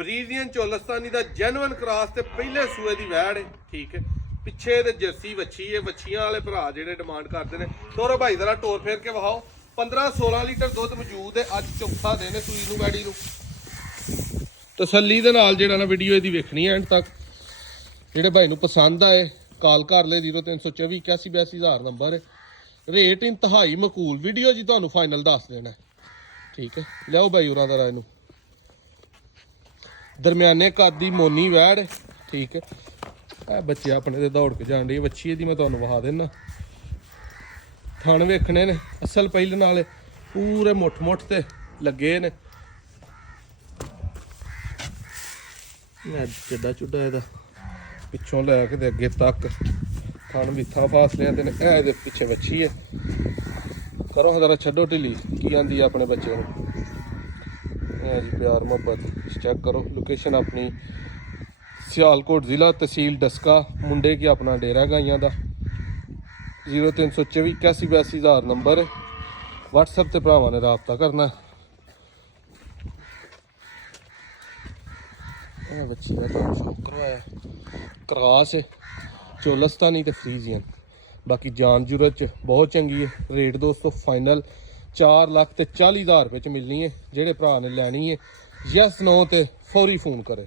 Friesian Cholistani ਦਾ genuine cross ਤੇ ਪਹਿਲੇ ਸੂਏ ਦੀ ਵੈੜ ਹੈ। ਠੀਕ ਹੈ, ਪਿੱਛੇ ਤੇ ਜਰਸੀ ਵੱਛੀ ਹੈ। ਵੱਛੀਆਂ ਵਾਲੇ ਭਰਾ ਜਿਹੜੇ ਡਿਮਾਂਡ ਕਰਦੇ ਨੇ, ਤੋਰੋ ਭਾਈ ਜ਼ਰਾ ਟੋਰ ਫੇਰ ਕੇ ਵਿਖਾਓ। 15-16 ਲੀਟਰ ਦੁੱਧ ਮੌਜੂਦ ਹੈ। ਅੱਜ ਚੌਥਾ ਦਿਨ ਹੈ ਸੂਈ ਨੂੰ ਵੈੜੀ ਨੂੰ। ਤਸੱਲੀ ਦੇ ਨਾਲ ਜਿਹੜਾ ਨਾ ਵੀਡੀਓ ਇਹਦੀ ਵੇਖਣੀ ਐਂਡ ਤੱਕ। ਜਿਹੜੇ ਭਾਈ ਨੂੰ ਪਸੰਦ ਆਏ ਕਾਲ ਕਰ ਲੈ 0324 8182 ਹਜ਼ਾਰ ਨੰਬਰ ਹੈ। ਰੇਟ ਇੰਤਹਾਈ ਮਕੂਲ, ਵੀਡੀਓ ਜੀ ਤੁਹਾਨੂੰ ਫਾਈਨਲ ਦੱਸ ਦੇਣਾ। ਠੀਕ ਹੈ, ਲਿਆਓ ਭਾਈ ਉਹਨਾਂ ਦਾ ਇਹਨੂੰ। ਦਰਮਿਆਨੇ ਕੱਦ ਦੀ ਮੋਨੀ ਵੈੜ। ਠੀਕ ਹੈ, ਇਹ ਬੱਚੇ ਆਪਣੇ ਤੇ ਦੌੜ ਕੇ ਜਾਣ ਡਈ ਵੱਛੀ ਇਹਦੀ ਮੈਂ ਤੁਹਾਨੂੰ ਵਿਖਾ ਦੇਣਾ। ਥਣ ਵੇਖਣੇ ਨੇ ਅਸਲ ਪਹਿਲੇ ਨਾਲ ਪੂਰੇ ਮੁੱਠ ਤੇ ਲੱਗੇ ਨੇ। ਚੱਡਾ ਚੁੱਡਾ ਇਹਦਾ ਪਿੱਛੋਂ ਲੈ ਕੇ ਤੇ ਅੱਗੇ ਤੱਕ ਥਣ ਮਿੱਥਾ ਫਾਸਲਿਆਂ ਤੇ ਨੇ। ਇਹ ਇਹਦੇ ਪਿੱਛੇ ਵੱਛੀ ਹੈ। ਕਰੋ ਜਰਾ ਛੱਡੋ ਢਿੱਲੀ ਕੀ ਆਂਦੀ ਆ ਆਪਣੇ ਬੱਚੇ ਨੂੰ। ਇਹ ਜੀ ਪਿਆਰ ਮੁਹੱਬਤ ਚੈੱਕ ਕਰੋ। ਲੋਕੇਸ਼ਨ ਆਪਣੀ ਸਿਆਲਕੋਟ ਜ਼ਿਲ੍ਹਾ ਤਹਿਸੀਲ ਡਸਕਾ। ਮੁੰਡੇ ਕੀ ਆਪਣਾ ਡੇਰਾ ਗਾਈਆਂ ਦਾ। 0324 8182 ਹਜ਼ਾਰ ਨੰਬਰ ਹੈ। WhatsApp ਤੇ ਭਰਾਵਾਂ ਨੇ ਰਾਬਤਾ ਕਰਨਾ। ਇਹ ਬੱਚੀ ਦਾ ਸ਼ੌਕ ਕਰਵਾਇਆ ਕ੍ਰਾਸ ਹੈ ਚੋਲਸਤਾਨੀ ਤੇ ਫਰੀਜ਼ੀਅਨ। ਬਾਕੀ ਜਾਨ ਜੂਰਤ ਚ ਬਹੁਤ ਚੰਗੀ ਹੈ। ਰੇਟ ਦੋਸਤੋ ਫਾਈਨਲ 4,40,000 ਰੁਪਏ ਚ ਮਿਲਣੀ ਹੈ। ਜਿਹੜੇ ਭਰਾ ਨੇ ਲੈਣੀ ਹੈ ਯੈਸ ਨੋ ਤੇ ਫੌਰੀ ਫੋਨ ਕਰੇ।